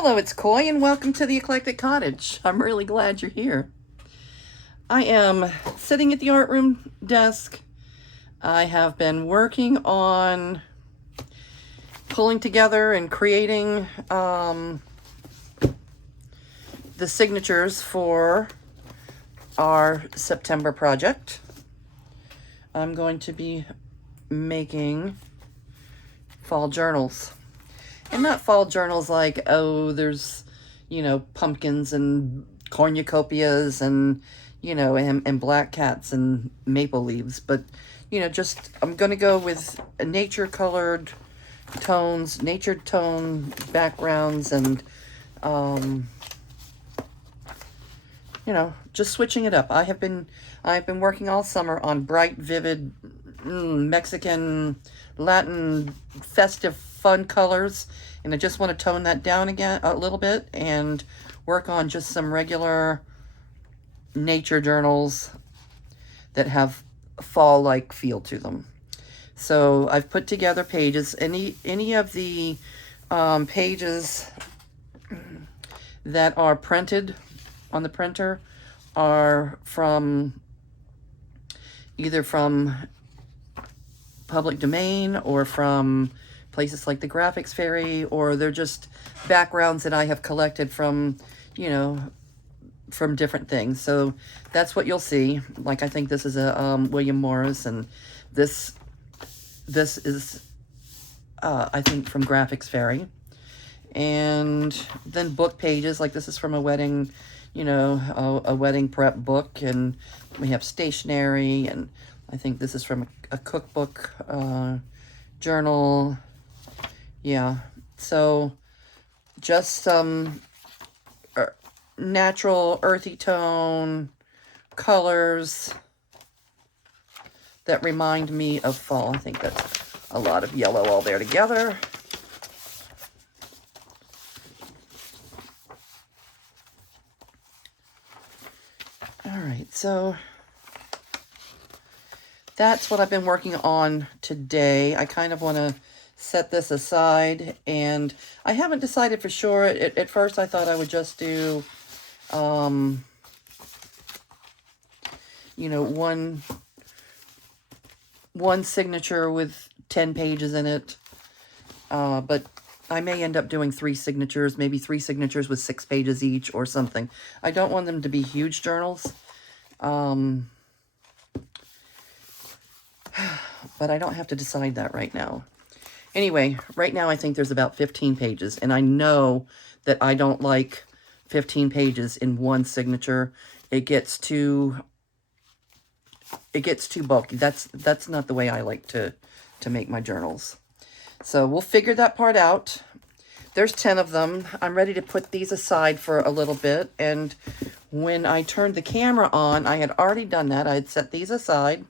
Hello, it's Coy, and welcome to the Eclectic Cottage. I'm really glad you're here. I am sitting at the art room desk. I have been working on pulling together and creating the signatures for our September project. I'm going to be making fall journals. And not fall journals like, oh, there's, pumpkins and cornucopias and, and black cats and maple leaves. But, just, I'm going to go with nature-colored tones, nature tone backgrounds, and, just switching it up. I've been working all summer on bright, vivid, Mexican, Latin, festive, fun colors, and I just want to tone that down again a little bit and work on just some regular nature journals that have a fall-like feel to them. So I've put together pages. Any of the pages that are printed on the printer are from either from public domain or from places like the Graphics Fairy, or they're just backgrounds that I have collected from, from different things. So that's what you'll see. Like, I think this is a William Morris, and this is, I think, from Graphics Fairy. And then book pages, like this is from a wedding, a wedding prep book, and we have stationery, and I think this is from a cookbook journal. Yeah, so just some natural earthy tone colors that remind me of fall. I think that's a lot of yellow all there together. All right, so that's what I've been working on today. I kind of want to set this aside, and I haven't decided for sure. At first I thought I would just do, one signature with 10 pages in it, but I may end up doing 3 signatures, maybe 3 signatures with 6 pages each or something. I don't want them to be huge journals, but I don't have to decide that right now. Anyway, right now I think there's about 15 pages, and I know that I don't like 15 pages in one signature. It gets too bulky. That's not the way I like to make my journals. So we'll figure that part out. There's 10 of them. I'm ready to put these aside for a little bit, and when I turned the camera on, I had already done that. I had set these aside.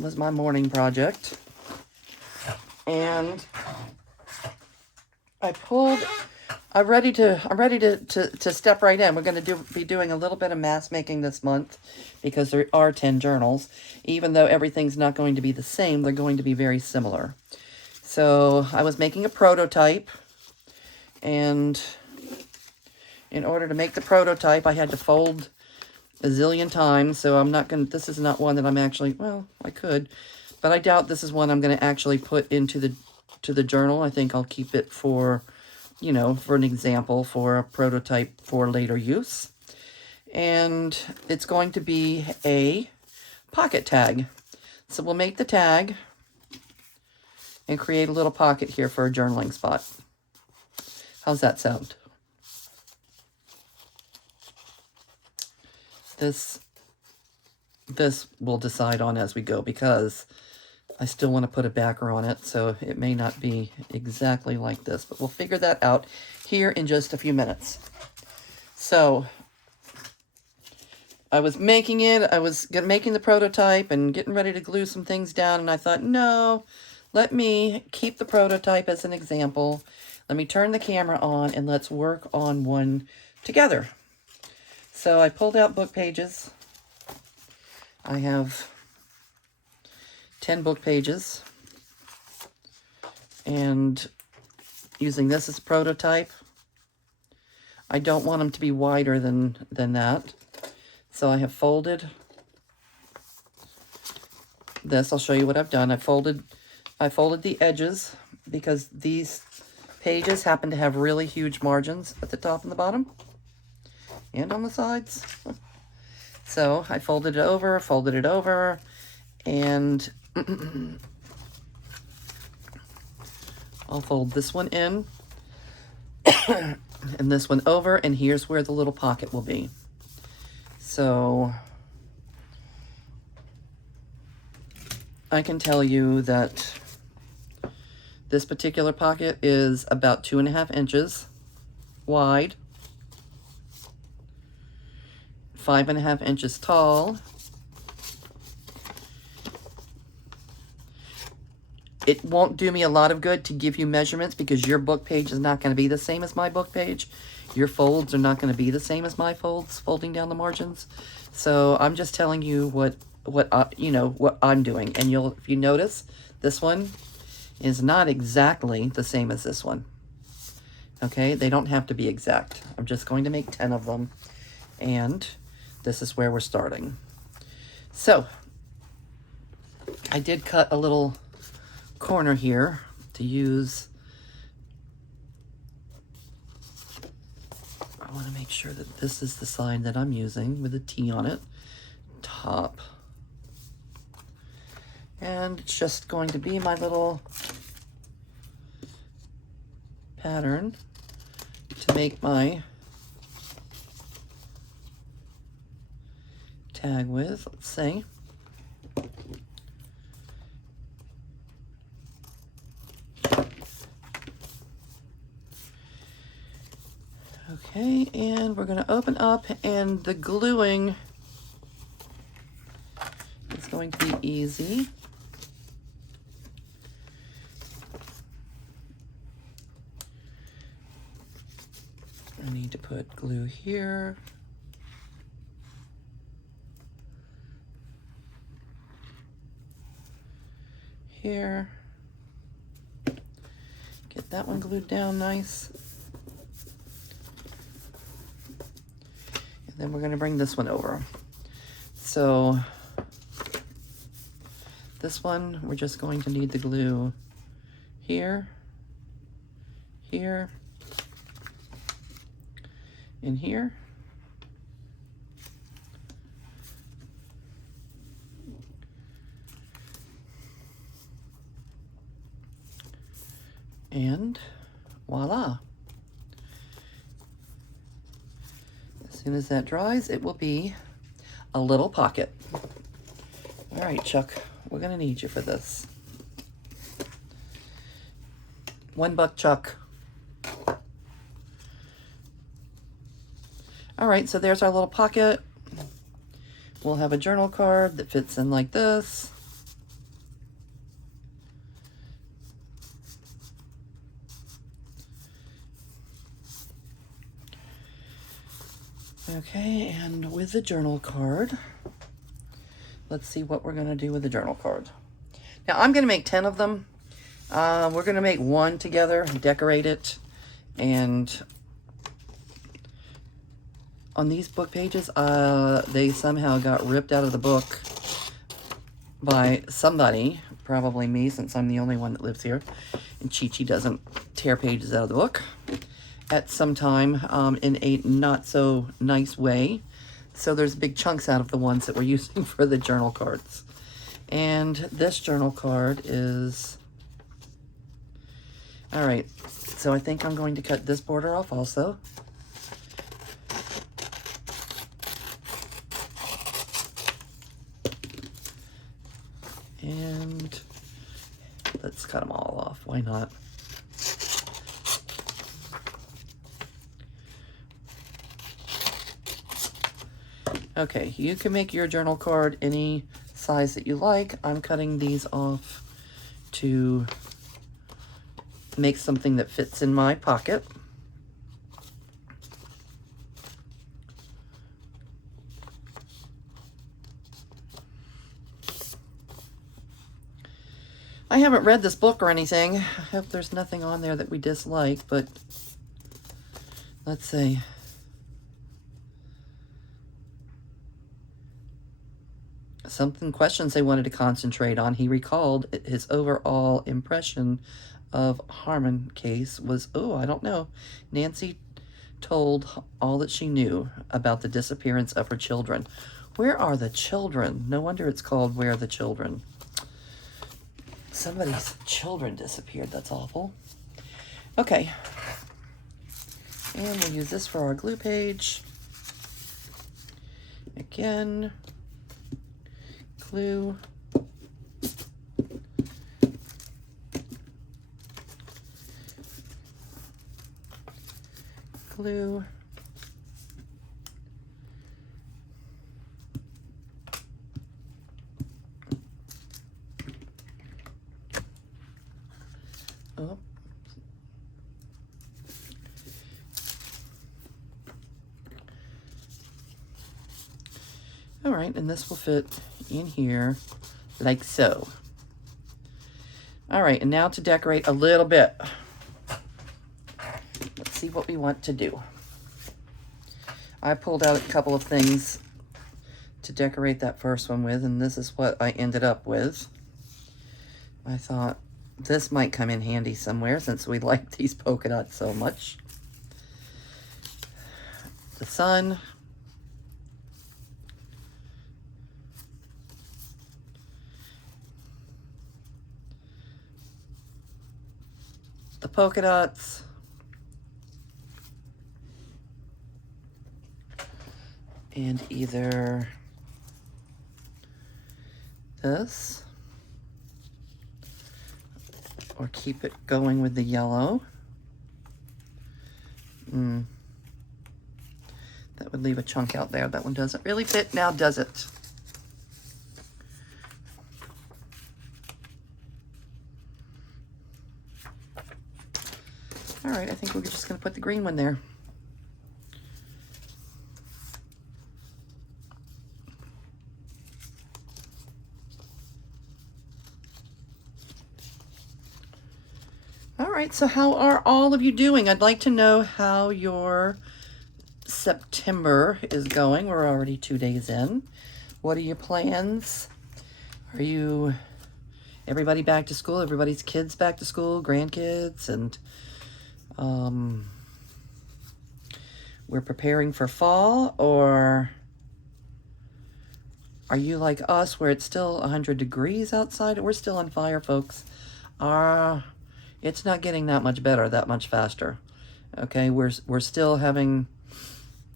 Was my morning project, and I'm ready to step right in. We're going to be doing a little bit of mask making this month, because there are 10 journals. Even though everything's not going to be the same, they're going to be very similar. So I was making a prototype, and in order to make the prototype, I had to fold a zillion times, so I'm not going to, this is not one that I'm actually, well, I could, but I doubt this is one I'm going to actually put into the journal. I think I'll keep it for, for an example, for a prototype for later use. And it's going to be a pocket tag. So we'll make the tag and create a little pocket here for a journaling spot. How's that sound? This we'll decide on as we go, because I still want to put a backer on it, so it may not be exactly like this, but we'll figure that out here in just a few minutes. So I was making it, making the prototype and getting ready to glue some things down, and I thought, no, let me keep the prototype as an example. Let me turn the camera on, and let's work on one together. So I pulled out book pages. I have 10 book pages, and using this as a prototype. I don't want them to be wider than that. So I have folded this. I'll show you what I've done. I folded the edges because these pages happen to have really huge margins at the top and the bottom and on the sides. So I folded it over, and I'll fold this one in and this one over, and here's where the little pocket will be. So I can tell you that this particular pocket is about 2.5 inches wide, 5.5 inches tall. It won't do me a lot of good to give you measurements because your book page is not going to be the same as my book page. Your folds are not going to be the same as my folds, folding down the margins. So I'm just telling you what I'm doing. And if you notice, this one is not exactly the same as this one. Okay, they don't have to be exact. I'm just going to make 10 of them, and this is where we're starting. So I did cut a little corner here to use. I want to make sure that this is the side that I'm using with a T on it. Top. And it's just going to be my little pattern to make my tag with, let's say. Okay, and we're going to open up, and the gluing is going to be easy. I need to put glue here. Here. Get that one glued down nice. And then we're going to bring this one over. So this one, we're just going to need the glue here, here, and here. And voila. As soon as that dries, it will be a little pocket. All right, Chuck, we're gonna need you for this. $1, Chuck. All right, so there's our little pocket. We'll have a journal card that fits in like this. Okay, and with the journal card, let's see what we're gonna do with the journal card. Now I'm gonna make 10 of them. We're gonna make one together, decorate it, and on these book pages, they somehow got ripped out of the book by somebody, probably me, since I'm the only one that lives here, and Chi-Chi doesn't tear pages out of the book at some time in a not so nice way. So there's big chunks out of the ones that we're using for the journal cards. And this journal card is, all right, so I think I'm going to cut this border off also. And let's cut them all off, why not? Okay, you can make your journal card any size that you like. I'm cutting these off to make something that fits in my pocket. I haven't read this book or anything. I hope there's nothing on there that we dislike, but let's see. Something questions they wanted to concentrate on. He recalled his overall impression of Harmon case was, oh, I don't know. Nancy told all that she knew about the disappearance of her children. Where are the children? No wonder it's called Where Are the Children? Somebody's children disappeared. That's awful. Okay. And we'll use this for our glue page. Again. Glue. Glue. Oh. All right, and this will fit in here like so. All right, and now to decorate a little bit. Let's see what we want to do. I pulled out a couple of things to decorate that first one with, and this is what I ended up with. I thought this might come in handy somewhere since we like these polka dots so much. The sun. The polka dots. And either this or keep it going with the yellow. That would leave a chunk out there. That one doesn't really fit now, does it? All right, I think we're just going to put the green one there. All right, so how are all of you doing? I'd like to know how your September is going. We're already 2 days in. What are your plans? Are you, everybody back to school? Everybody's kids back to school, grandkids, and we're preparing for fall? Or are you like us where it's still 100 degrees outside? We're still on fire, folks. It's not getting that much better, that much faster. Okay, we're still having,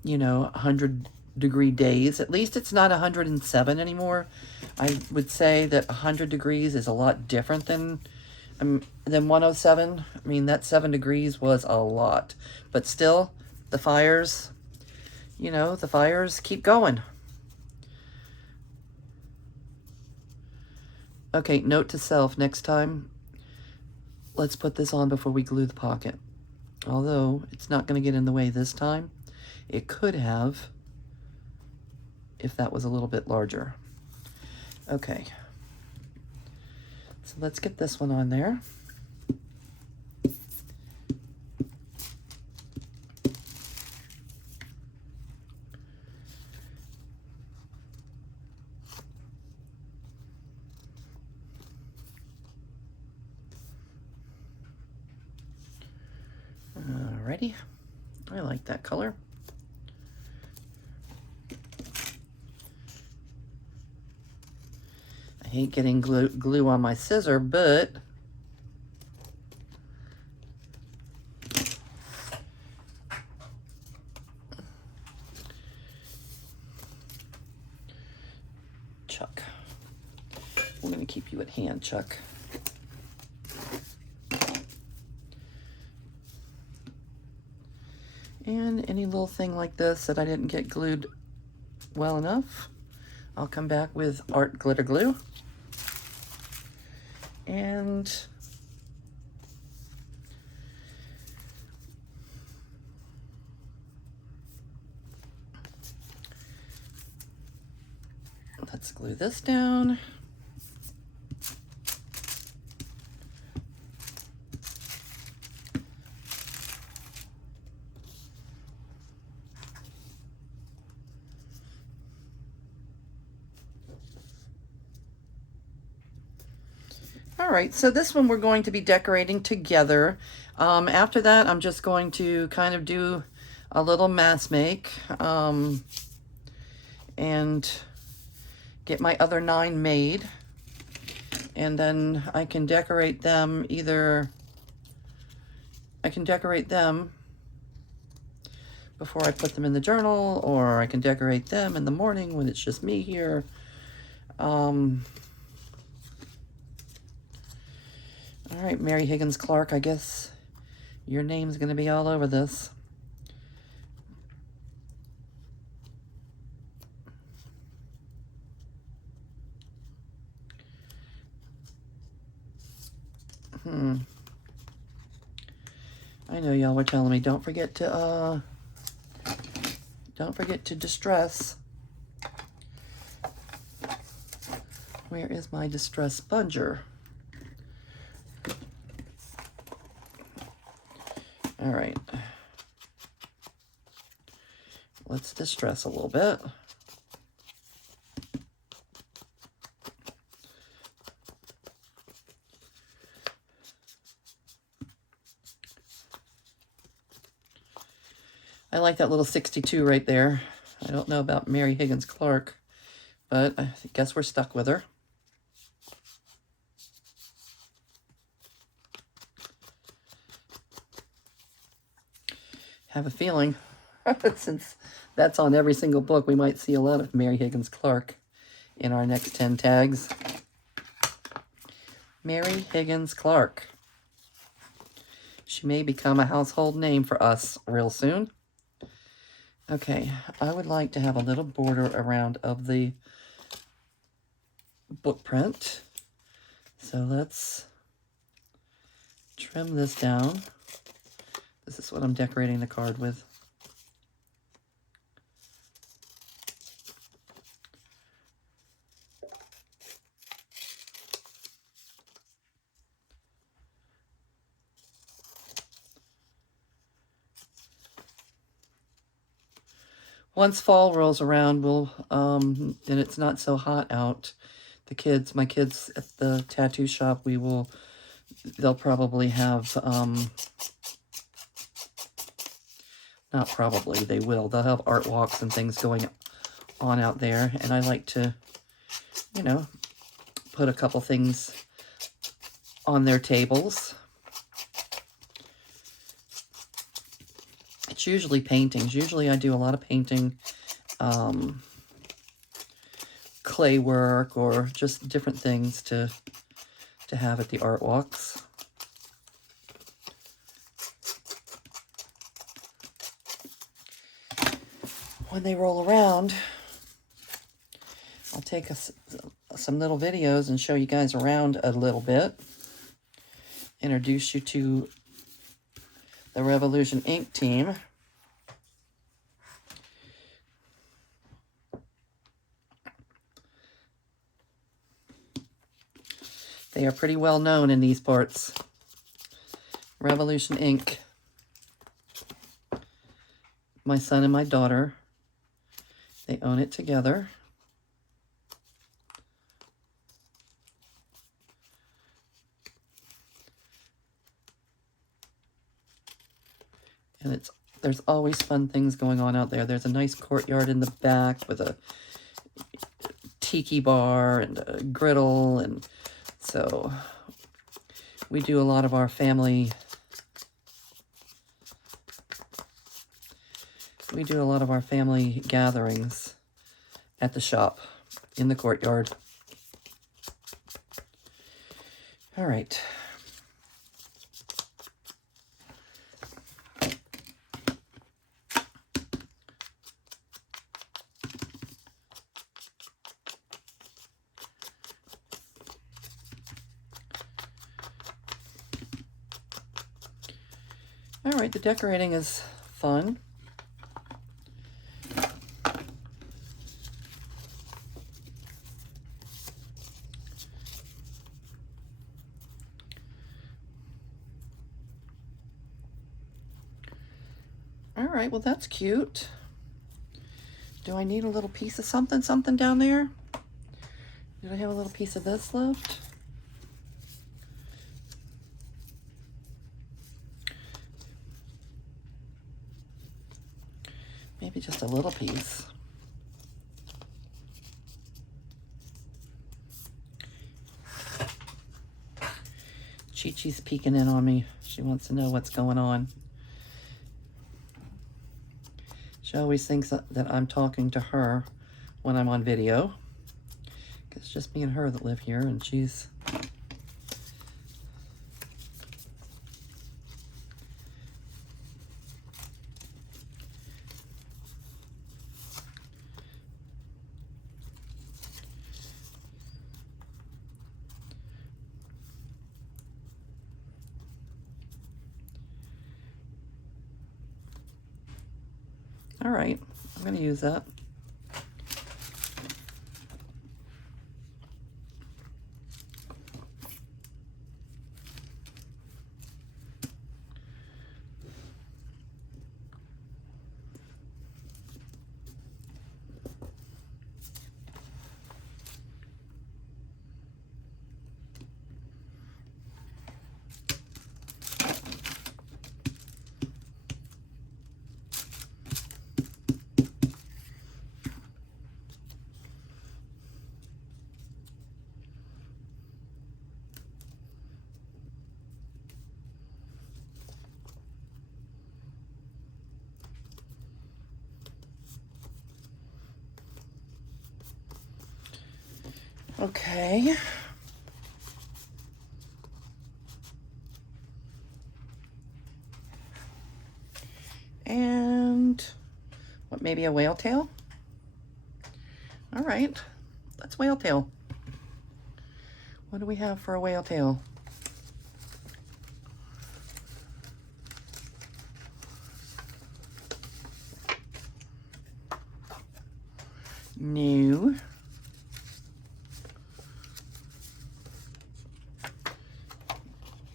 you know, 100-degree days. At least it's not 107 anymore. I would say that 100 degrees is a lot different than 107. I mean, that 7 degrees was a lot. But still, the fires, you know, the fires keep going. Okay, note to self, next time, let's put this on before we glue the pocket. Although it's not going to get in the way this time, it could have if that was a little bit larger. Okay, so let's get this one on there. Alrighty, I like that color. I hate getting glue on my scissor, but Chuck, we're going to keep you at hand, Chuck. And any little thing like this that I didn't get glued well enough, I'll come back with art glitter glue. And let's glue this down. All right, so this one we're going to be decorating together. After that, I'm just going to kind of do a little mass make and get my other 9 made. And then I can decorate them I can decorate them before I put them in the journal, or I can decorate them in the morning when it's just me here. All right, Mary Higgins Clark, I guess your name's going to be all over this. I know y'all were telling me don't forget to distress. Where is my distress sponger? All right. Let's distress a little bit. I like that little 62 right there. I don't know about Mary Higgins Clark, but I guess we're stuck with her. Have a feeling, since that's on every single book, we might see a lot of Mary Higgins Clark in our next 10 tags. Mary Higgins Clark. She may become a household name for us real soon. Okay, I would like to have a little border around of the book print. So let's trim this down. This is what I'm decorating the card with. Once fall rolls around, and it's not so hot out, my kids at the tattoo shop, they'll probably have, not probably, they'll have art walks and things going on out there, and I like to, you know, put a couple things on their tables. It's usually paintings. Usually I do a lot of painting, clay work, or just different things to have at the art walks. When they roll around, I'll take some little videos and show you guys around a little bit. Introduce you to the Revolution Ink team. They are pretty well known in these parts. Revolution Ink. My son and my daughter, they own it together. And there's always fun things going on out there. There's a nice courtyard in the back with a tiki bar and a griddle, and so we do a lot of our family gatherings at the shop in the courtyard. All right. All right, the decorating is fun. All right, well, that's cute. Do I need a little piece of something down there? Did I have a little piece of this left? Maybe just a little piece. Chi-Chi's peeking in on me. She wants to know what's going on. She always thinks that I'm talking to her when I'm on video. It's just me and her that live here, and she's... All right, I'm going to use that. Okay. And what, maybe a whale tail? All right, let's whale tail. What do we have for a whale tail? New.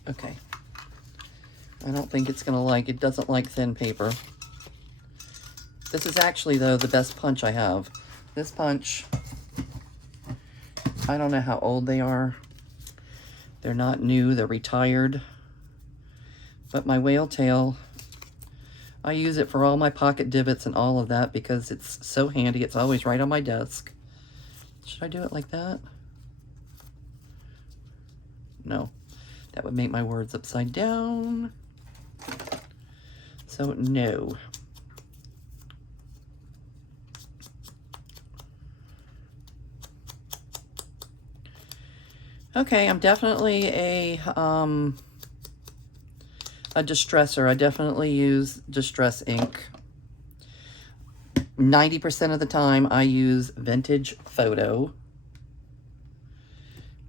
Okay. I don't think it's gonna like, it doesn't like thin paper. This is actually, though, the best punch I have. This punch, I don't know how old they are. They're not new, they're retired. But my whale tail, I use it for all my pocket divots and all of that because it's so handy. It's always right on my desk. Should I do it like that? No. That would make my words upside down. So, no. Okay, I'm definitely a distresser. I definitely use Distress ink. 90% of the time, I use Vintage Photo.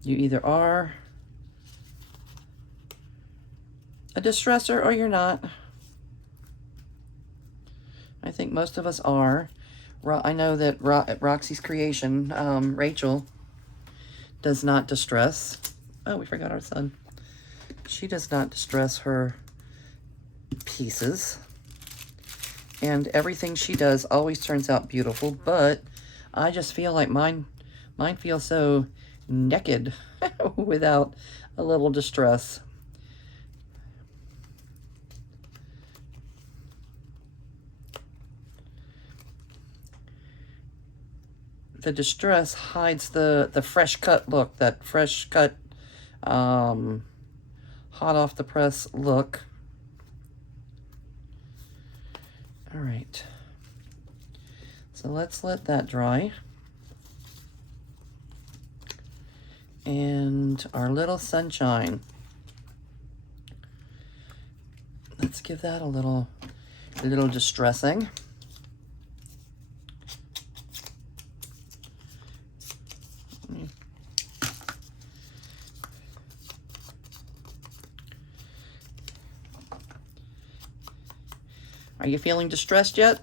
You either are a distresser or you're not. I think most of us are. I know that Roxy's Creation, Rachel, does not distress. Oh, we forgot our son. She does not distress her pieces. And everything she does always turns out beautiful, but I just feel like mine feels so naked without a little distress. The distress hides the fresh cut look, that fresh cut, hot off the press look. All right, so let's let that dry. And our little sunshine. Let's give that a little distressing. Are you feeling distressed yet,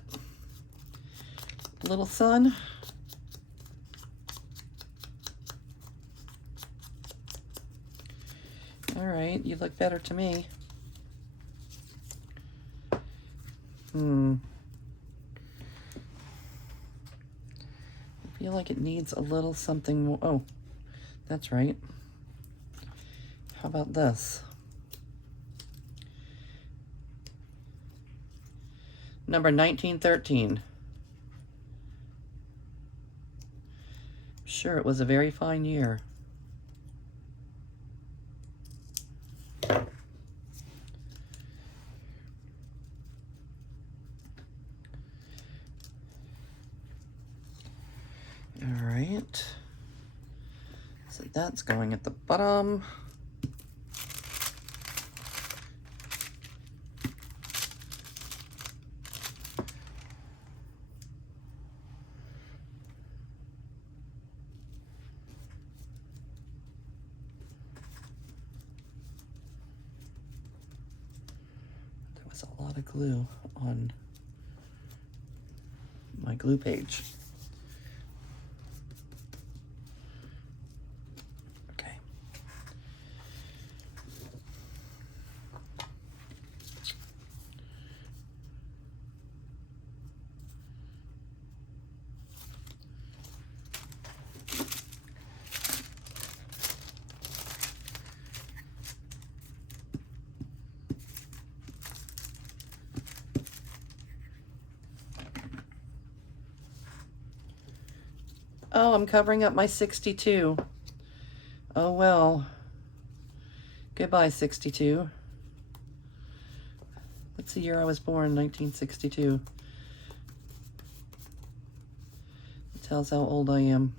little son? All right, you look better to me. I feel like it needs a little something more. Oh, that's right. How about this? Number 1913. sure it was a very fine year. All right. So that's going at the bottom. There was a lot of glue on my glue page. Okay. Oh, I'm covering up my 62. Oh well. Goodbye, 62. What's the year I was born? 1962. It tells how old I am.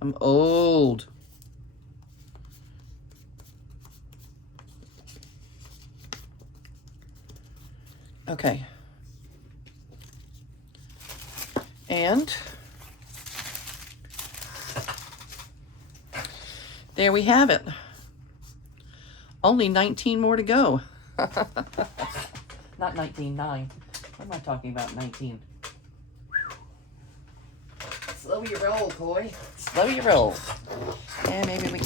I'm old. Okay. And there we have it. Only 19 more to go. Not 19, 9. What am I talking about? 19. Slow your roll, Coy. Slow your roll. And maybe we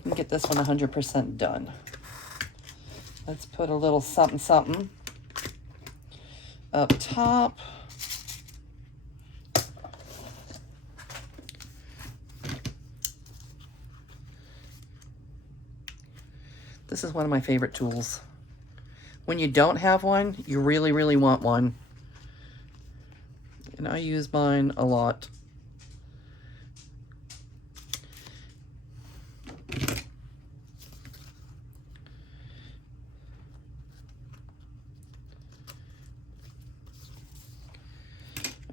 can get this one 100% done. Let's put a little something something up top. This is one of my favorite tools. When you don't have one, you really, really want one. And I use mine a lot.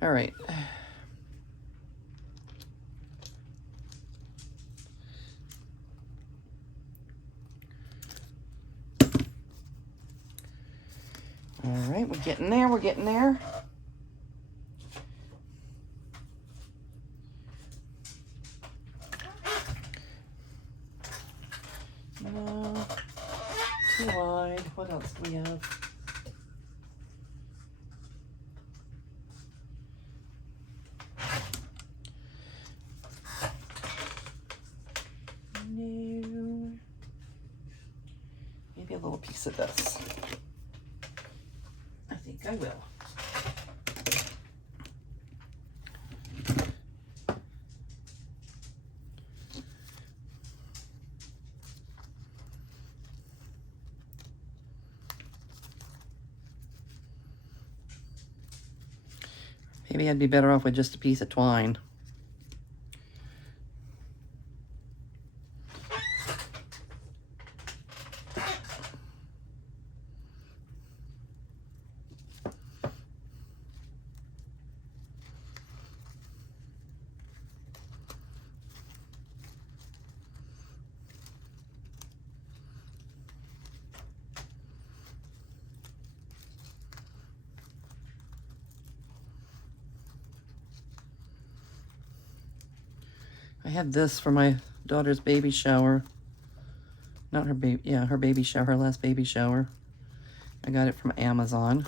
All right. All right, we're getting there, we're getting there. No, too wide. What else do we have? No. Maybe a little piece of this. I think I will. Maybe I'd be better off with just a piece of twine. I had this for my daughter's baby shower. Not her baby, yeah, her baby shower, her last baby shower. I got it from Amazon.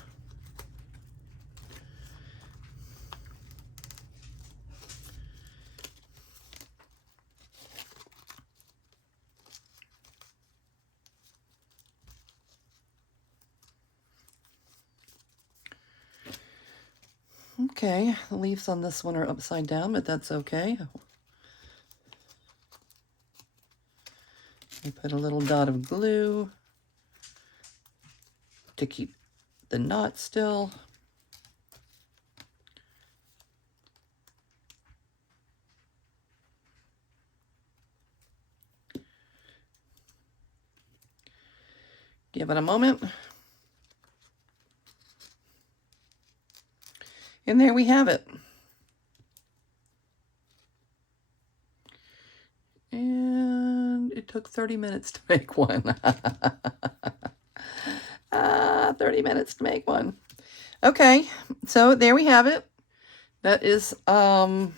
Okay, the leaves on this one are upside down, but that's okay. I put a little dot of glue to keep the knot still. Give it a moment. And there we have it. And it took 30 minutes to make one. 30 minutes to make one. Okay, so there we have it. That is, that's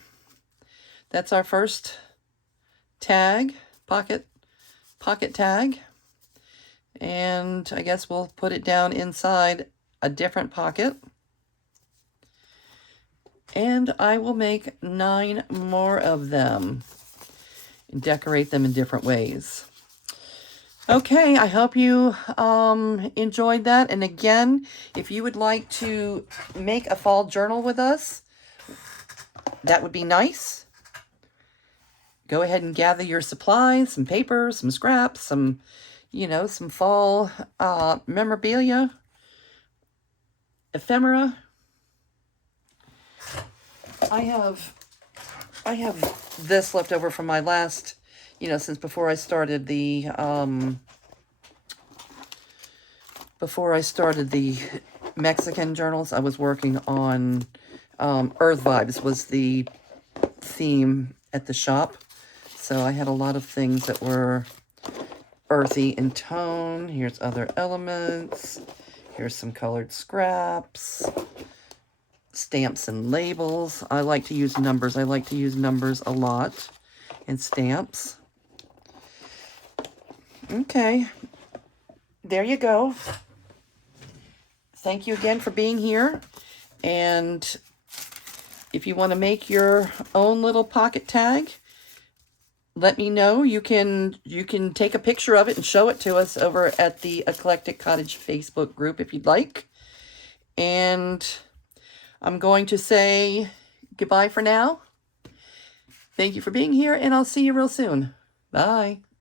our first tag, pocket tag. And I guess we'll put it down inside a different pocket. And I will make 9 more of them and decorate them in different ways. Okay, I hope you enjoyed that. And again, if you would like to make a fall journal with us, that would be nice. Go ahead and gather your supplies, some paper, some scraps, some, you know, some fall memorabilia, ephemera. I have this left over from my last, you know, since before I started the Mexican journals. I was working on Earth Vibes was the theme at the shop. So I had a lot of things that were earthy in tone. Here's other elements. Here's some colored scraps. Stamps and labels. I like to use numbers. I like to use numbers a lot. And stamps. Okay. There you go. Thank you again for being here. And if you want to make your own little pocket tag, let me know. You can take a picture of it and show it to us over at the Eclectic Cottage Facebook group if you'd like. And I'm going to say goodbye for now. Thank you for being here, and I'll see you real soon. Bye.